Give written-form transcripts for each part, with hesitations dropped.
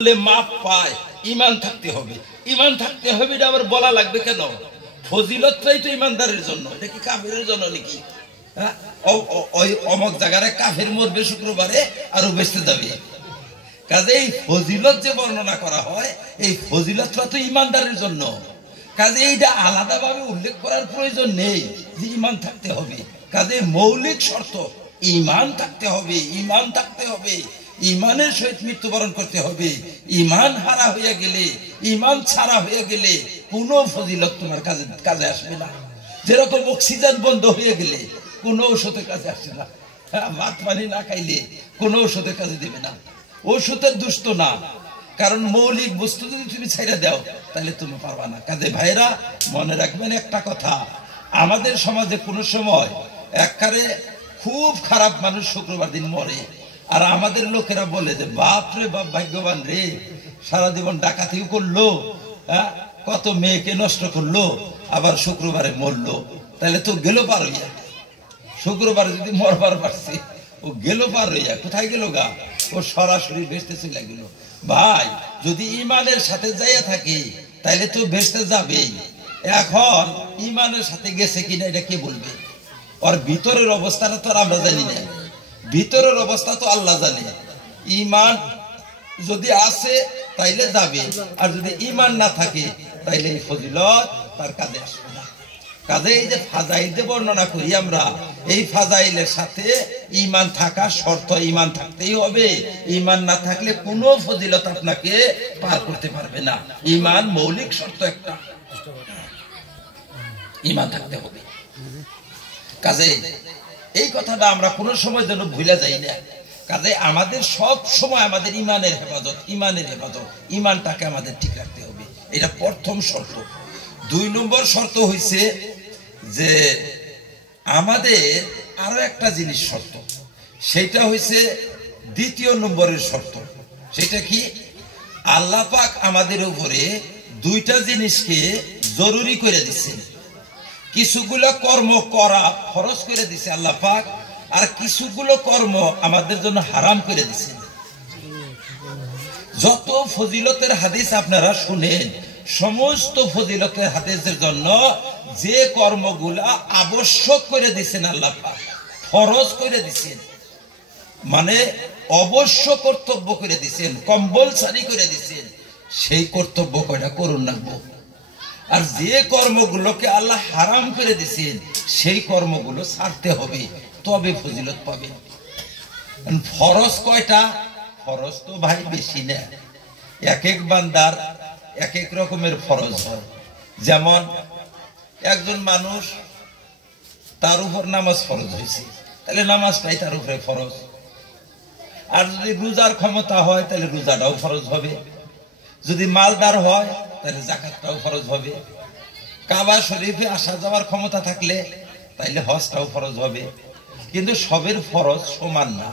মাপ পায়, ইমান থাকতে হবে। ইমান থাকতে হবে এটা আবার বলা লাগবে কেন? ফজিলতটাই তো ইমানদারের জন্য, এটা কি কাফেরের জন্য নাকি? হ্যাঁ, ওই অমক জায়গায় কাফের মরবে শুক্রবারে আর বেঁচতে যাবে। কাজে এই ফজিলত যে বর্ণনা করা হয়, এই ফজিলতটা তো ইমানদারের জন্য। কাজে এইটা আলাদাভাবে উল্লেখ করার প্রয়োজন নেই যে ইমান থাকতে হবে। কাজে মৌলিক শর্ত ইমান থাকতে হবে, ইমান থাকতে হবে, ইমানের সহিত মৃত্যুবরণ করতে হবে। ইমান হারা হয়ে গেলে, ইমান ছাড়া হয়ে গেলে কোনো ফজিলত তোমার কাজে আসবে না। যেরকম অক্সিজেন বন্ধ হয়ে গেলে কোনো ঔষধের কাজে আসবে না। ভাত পানি না খাইলে কোনো ঔষধের কাজে দেবে না। ঔষধের দুষ্ট না, কারণ মৌলিক বস্তু যদি তুমি ছেড়ে দাও তাহলে তুমি পারবা না। কাজে ভাইরা মনে রাখবেন একটা কথা, আমাদের সমাজে কোনো সময় একবারে খুব খারাপ মানুষ শুক্রবার দিন মরে, আর আমাদের লোকেরা বলে যে বাপ রে বাপ, ভাগ্যবান রে, সারা জীবন ডাকাতিও করলো, কত মেয়েকে নষ্ট করলো, আবার শুক্রবারে মরলো। তাহলে তো গেল পার হইয়া। শুক্রবারে যদি মরবার পারছি, ও গেল পার হইয়া। কোথায় গেল গা? ও সরাসরি বেহেশতে চলে গেল। ভাই, যদি ইমানের সাথে যাইয়া থাকে তাইলে তো বেহেশতে যাবেই। এখন ইমানের সাথে গেছে কিনা এটা কে বলবে? ওর ভিতরের অবস্থাটা তো আমরা জানি না, ভিতরের অবস্থা তো আল্লাহ জানে। ইমান যদি আছে তাইলে যাবে, আর যদি ইমান না থাকে তাইলে এই ফজিলত তার কাজে আসবে না। কাজে এই যে ফাজাইল যে বর্ণনা করি আমরা, এই ফাজাইলের সাথে ইমান থাকা শর্ত, ইমান থাকতেই হবে। ইমান না থাকলে কোনো ফজিলত আপনাকে পার করতে পারবে না। ইমান মৌলিক শর্ত একটা, ইমান থাকতে হবে। কাজে এই কথাটা আমরা কোনো সময় যেন ভুলে যাই না। কাজে আমাদের সব সময় আমাদের ইমানের হেফাজত, ইমানের হেফাজত, ইমানটাকে আমাদের ঠিক রাখতে হবে। এটা প্রথম শর্ত। 2 নম্বর শর্ত হইছে যে আমাদের আরো একটা জিনিস শর্ত, সেটা হইছে 2 নম্বরের শর্ত। সেটা কি? আল্লাহ পাক আমাদের উপরে 2টা জিনিসকে জরুরি করে দিচ্ছেন। কিছুগুলো কর্ম করা ফরজ করে দিছে আল্লাহ পাক, আর কিছুগুলো কর্ম আমাদের জন্য হারাম করে দিছেন। যত ফজিলতের হাদিস আপনারা শুনেন, সমস্ত ফজিলতের হাদিসের জন্য যে কর্মগুলা আবশ্যক করে দিছেন আল্লাহ পাক, ফরজ করে দিছেন, মানে অবশ্য কর্তব্য করে দিছেন, কম্পালসারি করে দিছেন, সেই কর্তব্য কয়টা করুন রাখবো। আর যে কর্মগুলোকে আল্লাহ হারাম করে দিছেন সেই কর্মগুলো ছাড়তে হবে, তবে ফজিলত পাবে। ফরজ কয়টা? ফরজ তো ভাই বেশি না, এক এক বান্দার এক এক রকমের ফরজ হয়। যেমন একজন মানুষ, তার উপর নামাজ ফরজ হয়েছে, তাহলে নামাজটাই তার উপরে ফরজ। আর যদি রোজার ক্ষমতা হয় তাহলে রোজাটাও ফরজ হবে। যদি মালদার হয় তাহলে যাকাতটাও ফরজ হবে। কাবা শরীফে আসা যাওয়ার ক্ষমতা থাকলে তাইলে হজটাও ফরজ হবে। কিন্তু সবের ফরজ সমান না,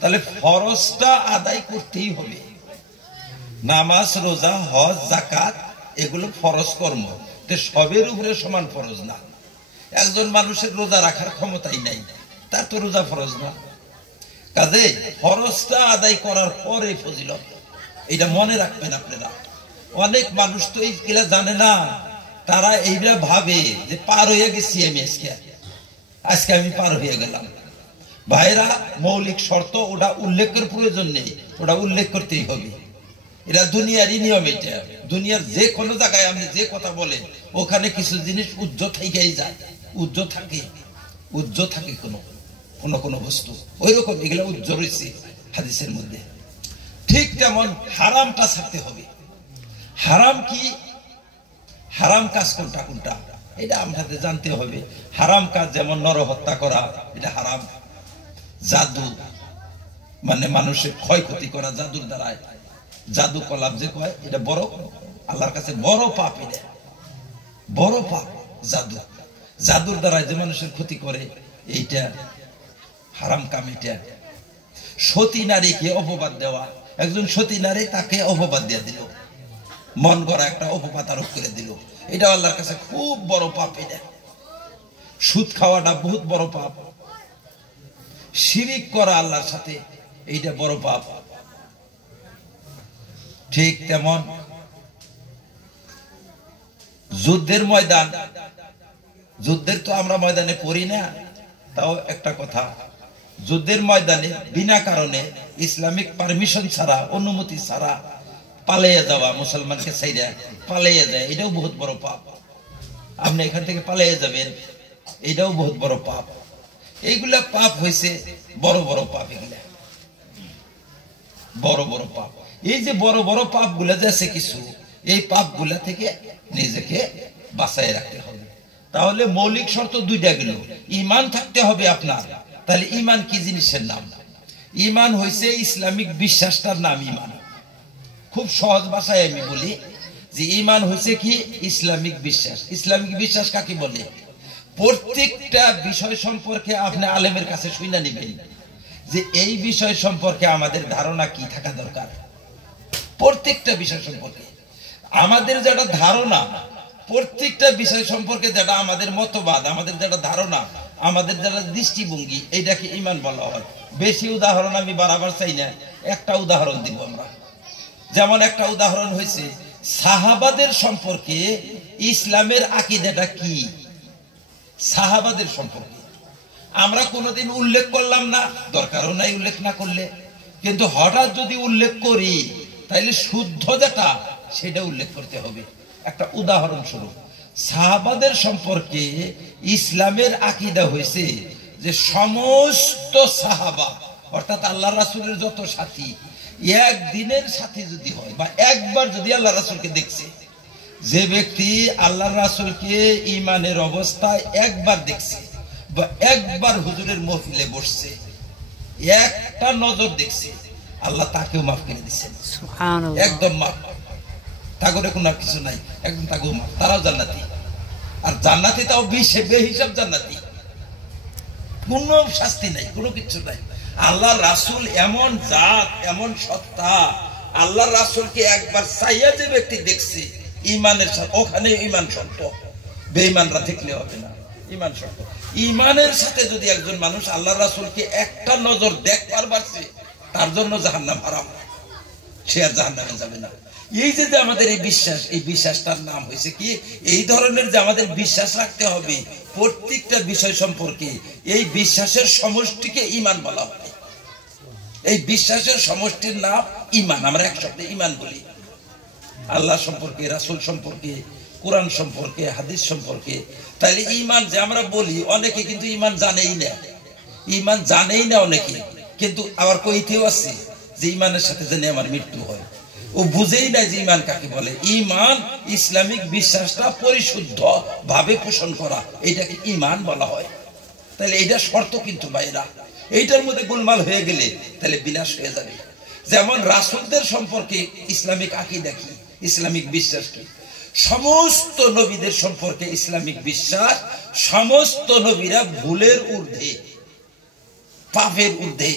তাহলে ফরজটা আদায় করতেই হবে। নামাজ, রোজা, হজ, যাকাত এগুলো ফরজ কর্ম, তো সবের উপরে সমান ফরজ না। একজন মানুষের রোজা রাখার ক্ষমতাই নাই, তার তো রোজা ফরজ না। কাজে ফরজটা আদায় করার পরে ফজিলত, এটা মনে রাখবেন আপনারা। অনেক মানুষ তো এইগুলা জানে না, তারা এইগুলা ভাবে যে পার হয়ে গেছি আমি, আজকে আমি পার হয়ে গেলাম। ভাইরা, মৌলিক শর্ত ওটা উল্লেখের প্রয়োজন নেই, ওটা উল্লেখ করতেই হবে। এটা দুনিয়ারই নিয়ম। এটা দুনিয়ার যে কোনো জায়গায় আপনি যে কথা বলেন, ওখানে কিছু জিনিস উজ্জ্বল থেকেই যায়, উজ্জ্বল থাকে কোনো বস্তু, ওই রকম এগুলা উজ্জ্বল রয়েছে হাদিসের মধ্যে। ঠিক তেমন হারামটা ছাড়তে হবে। হারাম কি? হারাম কাজ কোনটা এটা আমাদের জানতে হবে। হারাম কাজ যেমন নরহত্যা করা, এটা হারাম। জাদু, মানে মানুষের ক্ষয়ক্ষতি করা জাদুর দ্বারায়, জাদু কলাপ যে কয়, এটা বড় আল্লাহর কাছে বড় পাপ। এটা বড় পাপ। জাদুর দ্বারায় যে মানুষের ক্ষতি করে, এইটা হারাম কাম। এটা সতী নারীকে অপবাদ দেওয়া, একজন সতী নারী, তাকে অপবাদ দিয়ে দিল, মন গড়া একটা অপবাদ আরোপ করে দিল, এটা আল্লাহর কাছে খুব বড় পাপ। এটা সুদ খাওয়াটা বহুত বড় পাপ। শিরিক করা আল্লাহর সাথে, এইটা বড় পাপ। ঠিক তেমন যুদ্ধের ময়দান, যুদ্ধের তো আমরা ময়দানে পড়ি না, তাও একটা কথা, যুদ্ধের ময়দানে বিনা কারণে ইসলামিক পারমিশন ছাড়া, অনুমতি ছাড়া পালিয়ে যাওয়া, মুসলমানকে ছাইরা পালিয়ে যায়, এটাও বহুত বড় পাপ। আপনি এখান থেকে পালিয়ে যাবেন, এটাও বহুত বড় পাপ। এইগুলা পাপ হয়েছে বড় বড় পাপ, এগুলা বড় বড় পাপ। এই যে বড় বড় পাপ গুলা যাচ্ছে কিছু, এই পাপ গুলা থেকে নিজেকে বাঁচাই রাখতে হবে। তাহলে মৌলিক শর্ত দুইটা গেল, ঈমান থাকতে হবে আপনার। তাহলে ঈমান কি জিনিসের নাম? ঈমান হইছে ইসলামিক বিশ্বাসটার নাম ঈমান। খুব সহজ ভাষায় আমি বলি যে ঈমান হইছে কি? ইসলামিক বিশ্বাস। ইসলামিক বিশ্বাস কাকে বলে? প্রত্যেকটা বিষয় সম্পর্কে আপনি আলেমের কাছে শুনে নেবেন যে এই বিষয় সম্পর্কে আমাদের ধারণা কি থাকা দরকার। প্রত্যেকটা বিষয় সম্পর্কে আমাদের যেটা ধারণা, প্রত্যেকটা বিষয় সম্পর্কে যেটা আমাদের মতবাদ, আমাদের যেটা ধারণা, আমাদের যেটা দৃষ্টিভঙ্গি, এইটাকে ঈমান বলা হয়। বেশি উদাহরণ আমি বারবার চাই না, একটা উদাহরণ দিব আমরা। যেমন একটা উদাহরণ হয়েছে সাহাবাদের সম্পর্কে ইসলামের আকীদাটা কি। সাহাবাদের সম্পর্কে আমরা কোনোদিন উল্লেখ করলাম না, দরকারও নাই উল্লেখ না করলে, কিন্তু হঠাৎ যদি উল্লেখ করি তাইলে শুদ্ধ যেটা সেটা উল্লেখ করতে হবে। একটা উদাহরণ স্বরূপ, সাহাবাদের সম্পর্কে ইসলামের আকীদা হয়েছে যে সমস্ত সাহাবা অর্থাৎ আল্লাহ রাসূলের যত সাথী, একদিনের সাথী যদি হয় বা একবার যদি আল্লাহ রাসূলকে দেখছে, যে ব্যক্তি আল্লাহ রাসূলকে ঈমানের অবস্থায় একবার দেখছে বা একবার হুজুরের মাহফিলে বসছে, একটা নজর দেখছে, আল্লাহ তাকেও মাফ করে দিচ্ছেন। সুবহানাল্লাহ, একদম মাফ, তাগরে কোনো কিছু নাই, একদম তাকেও মাফ, তারাও জান্নাতি। আর জান্নাতি তাও বেহিসাব জান্নাতি, কোনো শাস্তি নাই, কোনো কিছু নাই। আল্লাহ রাসূল এমন জাত, এমন সত্তা, আল্লাহ রাসূলকে একবার চাইয়া যে ব্যক্তি দেখছে ঈমানের সাথে, ওখানে ঈমান শর্ত, বেঈমানরা থাকলে হবে না, ঈমান শর্ত। ঈমানের সাথে যদি একজন মানুষ আল্লাহ রাসূলকে একটা নজর দেখবার পারছে, তার জন্য জাহান্নাম হারাম, সে আর জাহান্নামে যাবে না। এই যে আমাদের এই বিশ্বাস, এই বিশ্বাসটার নাম হয়েছে কি? এই ধরনের যে আমাদের বিশ্বাস রাখতে হবে প্রত্যেকটা বিষয় সম্পর্কে, এই বিশ্বাসের সমষ্টিকে ঈমান বলা হয়। এই বিশ্বাসের সমষ্টির নাম ঈমান। আমরা এক শব্দে ঈমান বলি। আল্লাহ সম্পর্কে, রাসূল সম্পর্কে, কোরআন সম্পর্কে, হাদিস সম্পর্কে। তাহলে ঈমান যে আমরা বলি, অনেকে কিন্তু ঈমান জানেই না, ঈমান জানেই না অনেকে, কিন্তু আবার কইতেও আছে যে ঈমানের সাথে জানি আমার মৃত্যু হয়। ও বুঝেই না যে ঈমান কাকে বলে। ঈমান ইসলামিক বিশ্বাসটা পরিশুদ্ধ ভাবে পোষণ করা, এটাকে ঈমান বলা হয়। তাহলে এটা শর্ত কিন্তু ভাইরা, এইটার মধ্যে গোলমাল হয়ে গেলে তাহলে বিনাশ হয়ে যাবে। যেমন রাসূলদের সম্পর্কে ইসলামিক আকীদা কি, ইসলামিক বিশ্বাস কি? সমস্ত নবীদের সম্পর্কে ইসলামিক বিশ্বাস, সমস্ত নবীরা ভুলের ঊর্ধ্বে, পাপের ঊর্ধ্বে।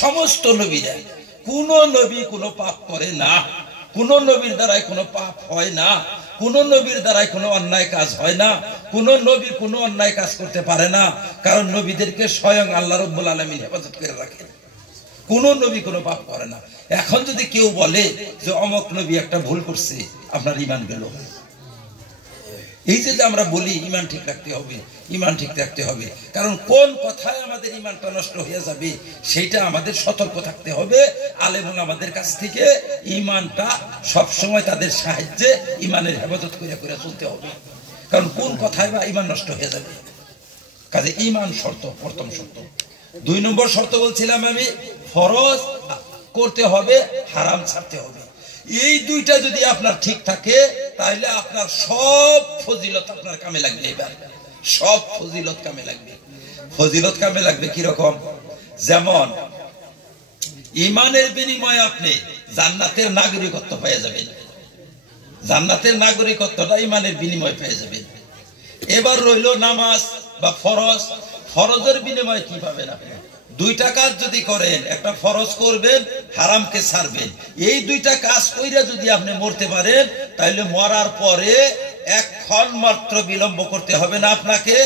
সমস্ত নবীরা, কোন নবী কোনো পাপ করে না, কোন নবীর দ্বারাই কোনো পাপ হয় না, কোন নবীর দ্বারাই কোনো অন্যায় কাজ হয় না, কোন নবী কোনো অন্যায় কাজ করতে পারে না, কারণ নবীদেরকে স্বয়ং আল্লাহ রাব্বুল আলামিন হেফাজত করে রাখেন। কোন নবী কোনো পাপ করে না। এখন যদি কেউ বলে যে অমুক নবী একটা ভুল করছে, আপনার ঈমান গেল। এই যে আমরা বলি ঈমান ঠিক রাখতে হবে, ঈমান ঠিক রাখতে হবে, কারণ কোন কথায় আমাদের ঈমানটা নষ্ট হয়ে যাবে সেইটা আমাদের সতর্ক থাকতে হবে। আলেমুন আমাদের কাছ থেকে ঈমানটা সবসময় তাদের সাহায্যে ঈমানের হেফাজত করে করে চলতে হবে, কারণ কোন কথায় বা ঈমান নষ্ট হয়ে যাবে। কাজে ঈমান শর্ত, প্রথম শর্ত। 2 নম্বর শর্ত বলছিলাম আমি, ফরজ করতে হবে, হারাম ছাড়তে হবে। এই দুইটা যদি আপনার ঠিক থাকে তাহলে আপনার সব ফজিলত আপনার কামে লাগবে। এবার সব ফজিলত কামে লাগবে। ফজিলত কামে লাগবে কিরকম? যেমন ঈমানের বিনিময়ে আপনি জান্নাতের নাগরিকত্ব পেয়ে যাবেন। জান্নাতের নাগরিকত্বটা ঈমানের বিনিময়ে পেয়ে যাবেন। এবার রইল নামাজ বা ফরজ। ফরজের বিনিময়ে কি পাবেন আপনি? 2টা কাজ যদি করেন, একটা ফরজ করবেন, হারামকে ছাড়বেন, এই 2টা কাজ কইরা যদি আপনি মরতে পারেন তাহলে মরার পরে 1 ক্ষণ মাত্র বিলম্ব করতে হবে না আপনাকে,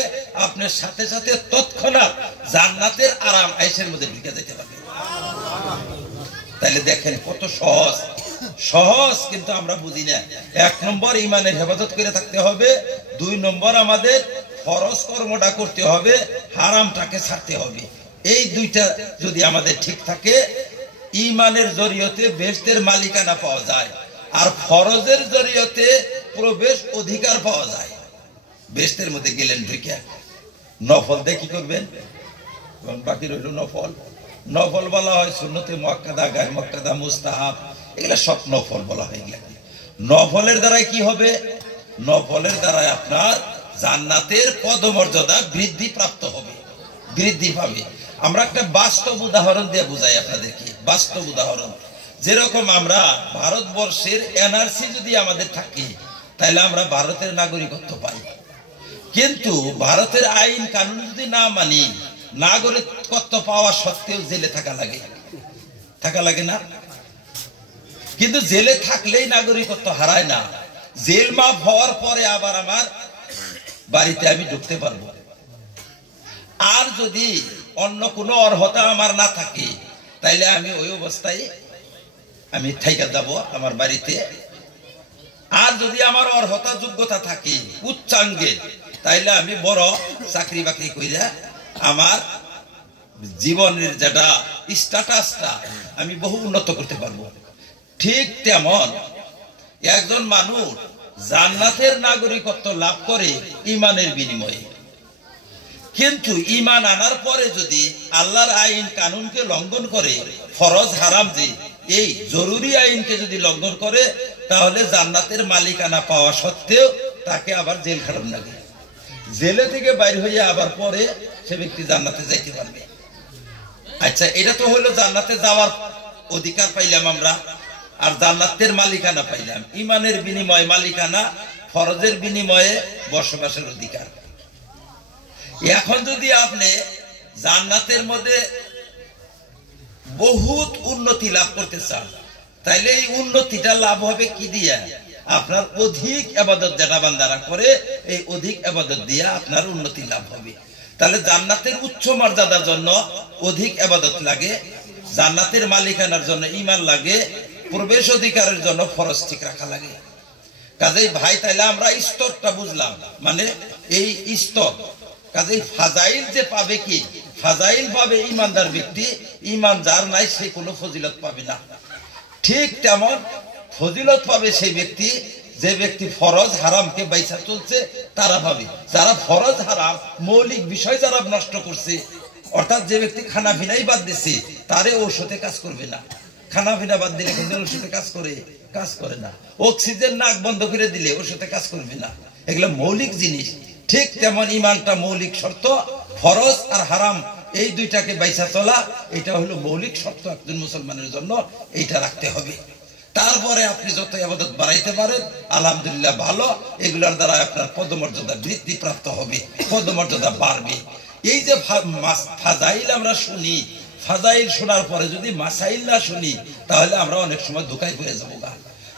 আপনার সাথে সাথে তৎক্ষণাৎ জান্নাতের আরাম আয়েশের মধ্যে ঢুকে যেতে পারবেন। তাহলে দেখেন কত সহজ সহজ, কিন্তু আমরা বুঝি না। 1 নম্বর ইমানের হেফাজত করে থাকতে হবে, 2 নম্বর আমাদের ফরজ কর্মটা করতে হবে, হারামটাকে ছাড়তে হবে। এই দুইটা যদি আমাদের ঠিক থাকে, ইমানের জরিয়তে বেহেশতের মালিকানা পাওয়া যায়, আর ফরজের জরিয়তে প্রবেশ অধিকার পাওয়া যায়। বেহেশতের মধ্যে গেলেন ঢুকে, নফল দিয়ে কি করবেন? বাকি রইল নফল। নফল বলা হয় সুন্নতে মুআক্কাদা, গায়র মুআক্কাদা, মুস্তাহাব, এগুলা সব নফল বলা হয়। নফলের দ্বারাই কি হবে? নফলের দ্বারাই আপনার জান্নাতের পদমর্যাদা বৃদ্ধি প্রাপ্ত হবে, বৃদ্ধি পাবে। আমরা একটা বাস্তব উদাহরণ দিয়ে বুঝাই আপনাদেরকে। বাস্তব উদাহরণ, যেরকম আমরা ভারতবর্ষের এনআরসি যদি আমাদের থাকে, তাহলে আমরা ভারতের নাগরিকত্ব পাই। কিন্তু ভারতের আইন কানুন যদি না মানি, নাগরিকত্ব পাওয়া সত্ত্বেও জেলে থাকা লাগে, থাকা লাগে না? কিন্তু জেলে থাকলেই নাগরিকত্ব হারায় না। জেল মাফ হওয়ার পরে আবার আমার বাড়িতে আমি ঢুকতে পারবো। আর যদি অন্য কোনো অর্হতা আমার না থাকে, তাইলে আমি ওই অবস্থায় আমি থাইকা যাব আমার বাড়িতে। আর যদি আমার অর্হতা যোগ্যতা থাকে উচ্চাঙ্গের, তাইলে আমি বড় চাকরি বাকরি কইরা আমার জীবনের যেটা স্ট্যাটাসটা আমি বহু উন্নত করতে পারবো। ঠিক তেমন একজন মানুষ জান্নাতের নাগরিকত্ব লাভ করে ইমানের বিনিময়ে। কিন্তু ইমান আনার পরে যদি আল্লাহর আইন কানুনকে লঙ্ঘন করে, ফরজ হারাম যে এই জরুরি আইনকে যদি লঙ্ঘন করে, তাহলে জান্নাতের মালিকানা পাওয়া সত্ত্বেও তাকে আবার জেল খাটানো লাগে। জেলে থেকে বাইর হয়ে আবার পরে সে ব্যক্তি জান্নাতে যাইতে পারবে। আচ্ছা, এটা তো হলো জান্নাতে যাওয়ার অধিকার পাইলাম আমরা, আর জান্নাতের মালিকানা পাইলাম। ইমানের বিনিময়ে মালিকানা, ফরজের বিনিময়ে বসবাসের অধিকার। এখন যদি আপনি জান্নাতের মধ্যে বহুত উন্নতি লাভ করতে চান, তাইলে এই উন্নতিটা লাভ হবে কি দিয়া? আপনার অধিক ইবাদত যেটা বান্দারা করে, এই অধিক ইবাদত দিয়া আপনার উন্নতি লাভ হবে। তাহলে জান্নাতের উচ্চ মর্যাদার জন্য অধিক ইবাদত লাগে, জান্নাতের মালিকানার জন্য ঈমান লাগে, প্রবেশ অধিকারের জন্য ফরজ ঠিক রাখা লাগে। কাজেই ভাই, তাইলে আমরা স্তরটা বুঝলাম, মানে এই স্তর। কাজেই ফাজাইল যে পাবে কি? ফাজাইল পাবে ঈমানদার ব্যক্তি। ঈমান যার নাই সে কোনো ফজিলত পাবে না। ঠিক তেমন ফজিলত পাবে সেই ব্যক্তি যে ব্যক্তি ফরজ হারামকে বাইসা চলছে, তারা পাবে। যারা ফরজ হারাম মৌলিক বিষয় যারা নষ্ট করছে, অর্থাৎ যে ব্যক্তি খানা ভিনাই বাদ দিছে, তারে ঔষধে কাজ করবে না। খানা ভিনা বাদ দিলে কিন্তু ঔষধে কাজ করে? কাজ করে না। অক্সিজেন নাক বন্ধ করে দিলে ঔষধে কাজ করবে না। এগুলো মৌলিক জিনিস। ঠিক তেমন ইমানটা মৌলিক শর্ত। ফরজ আর হারাম এই দুইটাকে বাইসা চলা, এটা হলো মৌলিক শর্ত একজন মুসলমানের জন্য। এইটা রাখতে হবে। তারপরে আপনি যত ইবাদত বাড়াইতে পারেন আলহামদুলিল্লাহ ভালো, এগুলোর দ্বারা আপনার পদমর্যাদা বৃদ্ধি প্রাপ্ত হবে, পদমর্যাদা বাড়বে। এই যে ফাজাইল আমরা শুনি, ফাজাইল শোনার পরে যদি মাসাইল না শুনি, তাহলে আমরা অনেক সময় ধোঁকায় পড়ে যাবো।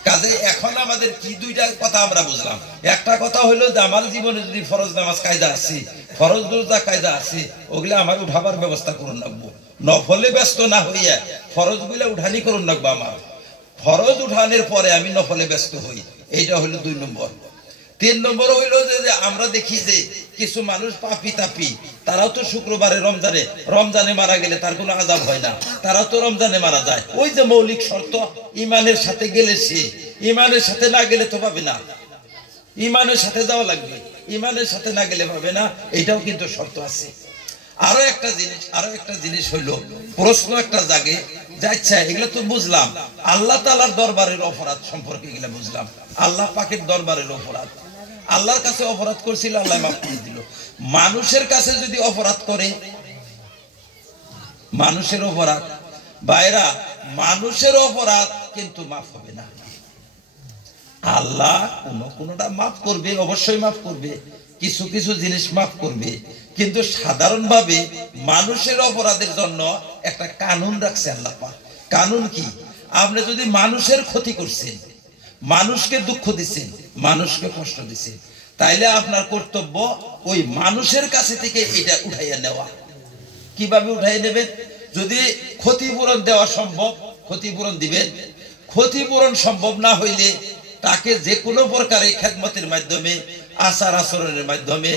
কাজে এখন আমাদের কি দুইটা কথা আমরা বুঝলাম। একটা কথা হইলো যে আমার জীবনে যদি ফরজ নামাজ কায়দা আছে, ফরজ রোজা কায়দা আছে, ওগুলা আমার উঠাবার ব্যবস্থা করুন রাখবো। নফলে ব্যস্ত না হইয়া ফরজ গুলা উঠানি করুন রাখবো। আমার ফরজ উঠানের পরে আমি নফলে ব্যস্ত হই। এইটা হইলো 2 নম্বর। 3 নম্বর হইলো যে আমরা দেখি যে কিছু মানুষ পাপি তাপি, তারাও তো শুক্রবারে রমজানে মারা গেলে তার কোনো আযাব হয় না, তারাও তো রমজানে মারা যায়। ওই যে মৌলিক শর্ত, ইমানের সাথে গেলে সে, ইমানের সাথে না গেলে তো পাবে না। ইমানের সাথে যাওয়া লাগবে, ইমানের সাথে না গেলে পাবে না। এটাও কিন্তু শর্ত আছে। আরো একটা জিনিস হইলো, প্রশ্ন একটা জাগে যে আচ্ছা এগুলো তো বুঝলাম, আল্লাহ তাআলার দরবারের অপরাধ সম্পর্কে এগুলো বুঝলাম। আল্লাহ পাকের দরবারের অপরাধ, আল্লাহর কাছে অপরাধ করছিল, আল্লাহ মাফ করে দিল। মানুষের কাছে যদি অপরাধ করে, মানুষের অপরাধ, ভাইরা, মানুষের অপরাধ কিন্তু মাফ হবে না। আল্লাহ কোনটা মাফ করবে, অবশ্যই মাফ করবে, কিছু কিছু জিনিস মাফ করবে, কিন্তু সাধারণভাবে মানুষের অপরাধের জন্য একটা কানুন রাখছে আল্লাহ পাক। কানুন কি? আপনি যদি মানুষের ক্ষতি করছেন, মানুষকে দুঃখ দিচ্ছেন, মানুষকে কষ্ট দিচ্ছেন, তাইলে আপনার কর্তব্য ওই মানুষের কাছে থেকে এটা উঠাইয়া নেওয়া। কিভাবে উঠাইয়া নেবেন? যদি ক্ষতিপূরণ দেওয়া সম্ভব, ক্ষতিপূরণ দিবেন? ক্ষতিপূরণ সম্ভব না হইলে তাকে যে কোনো প্রকারে খেদমতের মাধ্যমে, আচার আচরণের মাধ্যমে,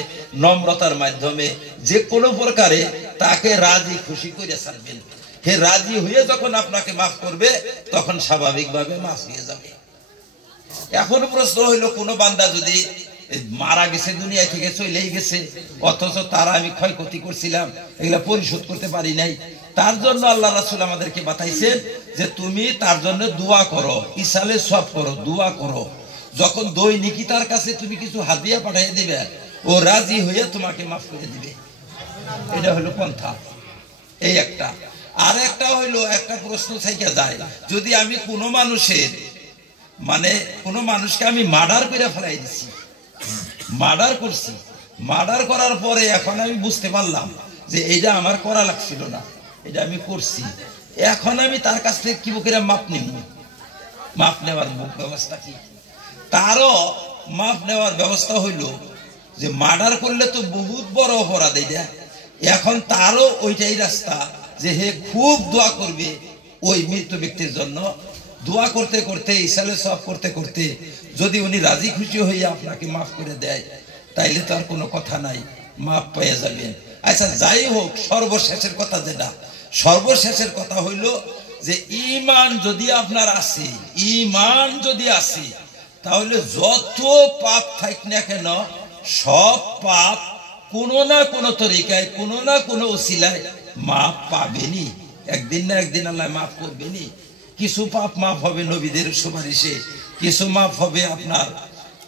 নম্রতার মাধ্যমে, যে কোনো প্রকারে তাকে রাজি খুশি করে ছাড়বেন। হে রাজি হয়ে যখন আপনাকে মাফ করবে তখন স্বাভাবিকভাবে মাফ হয়ে যাবে। এখন প্রশ্ন হইল, কোন বান্দা যদি মারা গেছে, দুনিয়া থেকে চলেই গেছে, অথচ তারা আমি ক্ষয়ক্ষতি করছিলাম, এগুলা পরিশোধ করতে পারি নাই, তার জন্য আল্লাহ রাসূল আমাদেরকে বাতাইছেন যে তুমি তার জন্য দোয়া করো, ইসালে সওয়াব করো, দোয়া করো। যখন দৈনিকই তার কাছে তুমি কিছু হাদিয়া পাঠিয়ে দিবে, ও রাজি হয়ে তোমাকে মাফ করে দিবে। এটা হলো পন্থা। এই একটা। আর একটা হইলো, একটা প্রশ্ন থেকে যায়, যদি আমি কোনো মানুষের কোনো মানুষকে আমি মার্ডার করে ফেলাই দিছি, মার্ডার করছি, মার্ডার করার পরে এখন আমি বুঝতে পারলাম যে এটা আমার করা লাগছিল না, এটা আমি করছি, এখন আমি তার কাছ থেকে কি করে মাপ নিব? মাপ নেওয়ার ব্যবস্থা কি? তারও মাপ নেওয়ার ব্যবস্থা হইল যে মার্ডার করলে তো বহুত বড় অপরাধ এটা। এখন তারও ওইটাই রাস্তা যে হে খুব দোয়া করবে ওই মৃত ব্যক্তির জন্য। দোয়া করতে করতে, ইসালে সওয়াব করতে করতে যদি উনি রাজি খুশি হয়ে আপনাকে মাফ করে দেয়, তাইলে তো আর কোনো কথা নাই, মাফ পেয়ে যাবেন। আচ্ছা, যাই হোক, সর্বশেষের কথা যেটা, সর্বশেষের কথা হইল যে ঈমান যদি আপনার আছে, ঈমান যদি আছে, তাহলে যত পাপ থাক না কেন সব পাপ কোনো না কোনো তরিকায়, কোনো না কোনো ওসিলায় মাফ পাবেনি। একদিন না একদিন আল্লাহ মাফ করবেনি। কিছু পাপ মাফ হবে নবীদের সুপারিশে, কিছু মাফ হবে আপনার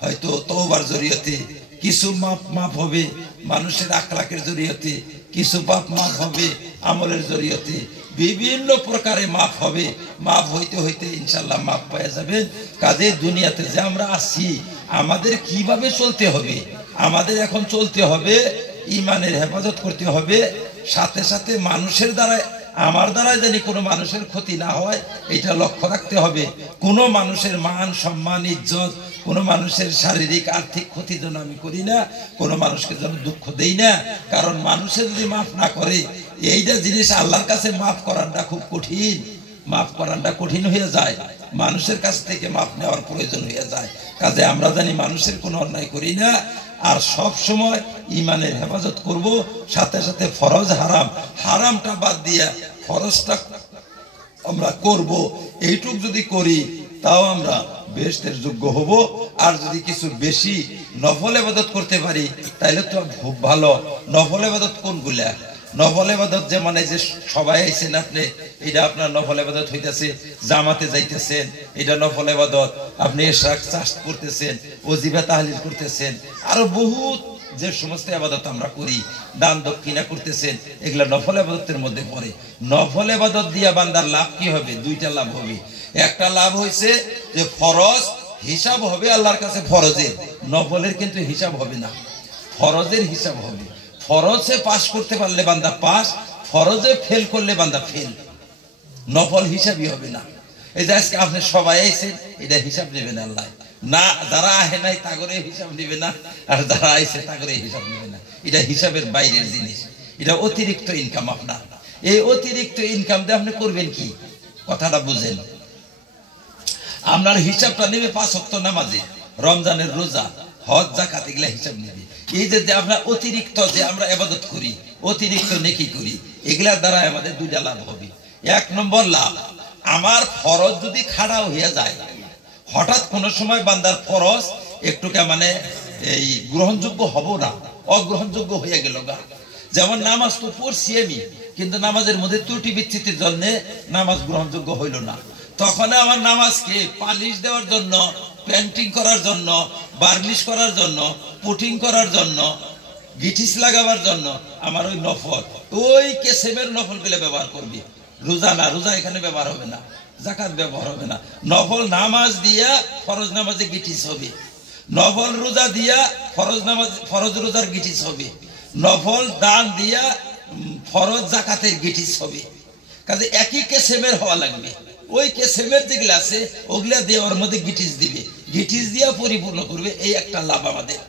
হয়তো তওবার জরিয়তে, কিছু মাফ হবে মানুষের আখলাকের জরিয়তে, কিছু পাপ মাফ হবে আমলের জরিয়তে, বিভিন্ন প্রকারে মাফ হবে। মাফ হইতে হইতে ইনশাল্লাহ মাফ পেয়ে যাবেন। কাজে দুনিয়াতে যে আমরা আছি, আমাদের কিভাবে চলতে হবে? আমাদের এখন চলতে হবে, ইমানের হেফাজত করতে হবে, সাথে সাথে মানুষের দ্বারা, আমার দ্বারা যেন কোনো মানুষের ক্ষতি না হয় এটা লক্ষ্য রাখতে হবে। কোনো মানুষের মান সম্মান ইজ্জত, কোনো মানুষের শারীরিক আর্থিক ক্ষতি যেন আমি করি না, কোনো মানুষকে যেন দুঃখ দেই না। কারণ মানুষের যদি মাফ না করে, এইটা জিনিস আল্লাহর কাছে মাফ করাটা খুব কঠিন, মাফ করাটা কঠিন হয়ে যায়, মানুষের কাছ থেকে মাফ নেওয়ার প্রয়োজন হয়ে যায়। কাজে আমরা জানি মানুষের কোনো অন্যায় করি না, আর সব সময় ইমানের হেফাজত করব, সাথে সাথে ফরজ হারাম, হারামটা বাদ দিয়া ফরজটা আমরা করব। এইটুক যদি করি তাও আমরা বেহেশতের যোগ্য হব। আর যদি কিছু বেশি নফল ইবাদত করতে পারি তাহলে তো খুব ভালো। নফল ইবাদত কোনগুলা? নফল ইবাদত যে যে সবাই আইছেন আপনি, এটা আপনার নফল ইবাদত হইতেছে, জামাতে যাইতেছেন, এটা নফল ইবাদত। আপনি ইশরাক চাষ করতেছেন, ওজিফা তাহলিল করতেছেন, আরো বহুত যে সমস্ত ইবাদত আমরা করি, দান দক্ষিণা করতেছেন, এগুলা নফল ইবাদতের মধ্যে পড়ে। নফল ইবাদত দিয়া বান্দার লাভ কি হবে? দুইটা লাভ হবে। একটা লাভ হইছে যে ফরজ হিসাব হবে আল্লাহর কাছে ফরজের, নফলের কিন্তু হিসাব হবে না, ফরজের হিসাব হবে। ফরজে পাস করতে পারলে বান্দা পাস, ফরজে ফেল করলে বান্দা ফেল, নফল হিসাবই হবে না। এই যে আজকে আপনি সবাই আইছেন, এটা হিসাব নেবেন আল্লাহ না, যারা আহে নাই তাগরে হিসাব নেবে না, আর যারা আইছে তাগরে হিসাব নেবে না। এটা হিসাবের বাইরের জিনিস, এটা অতিরিক্ত ইনকাম আপনার। এই অতিরিক্ত ইনকাম দিয়ে আপনি করবেন কি? কথাটা বুঝেন। আপনার হিসাবটা নেবে 5 ওয়াক্ত নামাজে, রমজানের রোজা, হজ, যাকাত, এগুলা হিসাব নেবে। এই যে আপনার অতিরিক্ত যে আমরা ইবাদত করি, অতিরিক্ত নেকি করি, এগুলার দ্বারা আমাদের দুইটা লাভ হবে। 1 নম্বর লাভ, আমার ফরজ যদি খাড়াও হয়ে যায়, হঠাৎ কোন সময় বান্দার ফরজ একটুকে এই গ্রহণযোগ্য হব না, অগ্রহণযোগ্য হয়ে গেল গা। যেমন নামাজ তো পড়ছি আমি, কিন্তু নামাজের মধ্যে ত্রুটি বিচ্যুতির জন্য নামাজ গ্রহণযোগ্য হইল না। তখন আমার নামাজকে পালিশ দেওয়ার জন্য, পেন্টিং করার জন্য, বার্নিশ করার জন্য, পুটিং করার জন্য, গিটিস লাগাবার জন্য আমার ওই নফল, ওই কেসেমের নফল গুলো ব্যবহার করবি। রোজা না, রোজা এখানে ব্যবহার হবে না, যাকাত ব্যবহার হবে না। নফল নামাজ দিয়া ফরজ নামাজে গিটিস হবে, নফল রোজা দিয়া ফরজ রোজার গিটিস হবে, নফল দান দিয়া ফরজ যাকাতের গিটিস হবে। কাজে একই কেসেমের হওয়া লাগবে। ওই কেসেমের যেগুলো আছে ওগুলা দিয়ে ওর মধ্যে গিটিস দিবে, গিটিস দিয়া পরিপূর্ণ করবে। এই একটা লাভ আমাদের।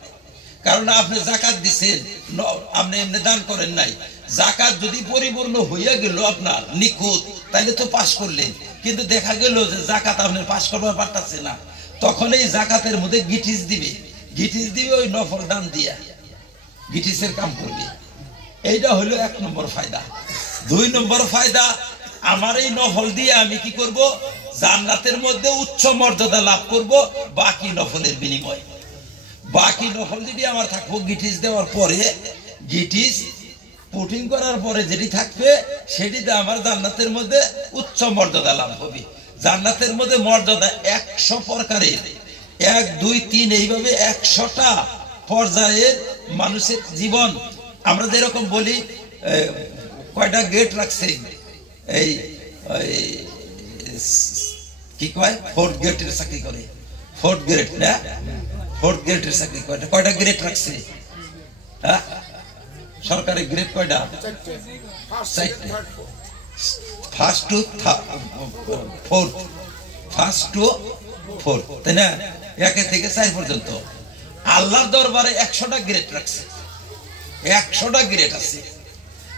কারণ আপনি যাকাত দিচ্ছেন, আপনি এমনি দান করেন নাই, জাকাত যদি পরিপূর্ণ হইয়া গেল আপনার নিখুঁত, তাইলে তো পাশ করলেন, কিন্তু দেখা গেল যে জাকাত আপনার পাশ করবার পারতেছে না, তখন এই জাকাতের মধ্যে গিটিস দিবে, গিটিস দিবে ওই নফল দান দিয়া গিটিসের কাম করবে। এইটা হলো 1 নম্বর ফায়দা। 2 নম্বর ফায়দা, আমার এই নফল দিয়ে আমি কি করব, জান্নাতের মধ্যে উচ্চ মর্যাদা লাভ করব বাকি নফলের বিনিময়ে। বাকি নফল যদি আমার থাকবো গিটিস দেওয়ার পরে, গিটিস পুটিং করার পরে যেটি থাকবে সেটিতে আমার জান্নাতের মধ্যে উচ্চ মর্যাদা লাভ হবে। জান্নাতের মধ্যে মর্যাদা 100 প্রকারের, 1 2 3 এইভাবে 100টা পর্যায়ের মানুষের জীবন। আমরা যেরকম বলি কয়টা গেট রাখছে, এই কি কয় 4th গেটের চাকরি করে, 4th গ্রেড না, 4th গ্রেডের চাকরি কয়টা গ্রেড রাখছে, হ্যাঁ সরকারি গ্রেড কয়টা, ফার্স্ট টু ফোর্থ, তাই না, 1 থেকে 4 পর্যন্ত। আল্লাহর দরবারে 100টা গ্রেড রাখছে, 100টা গ্রেড আছে।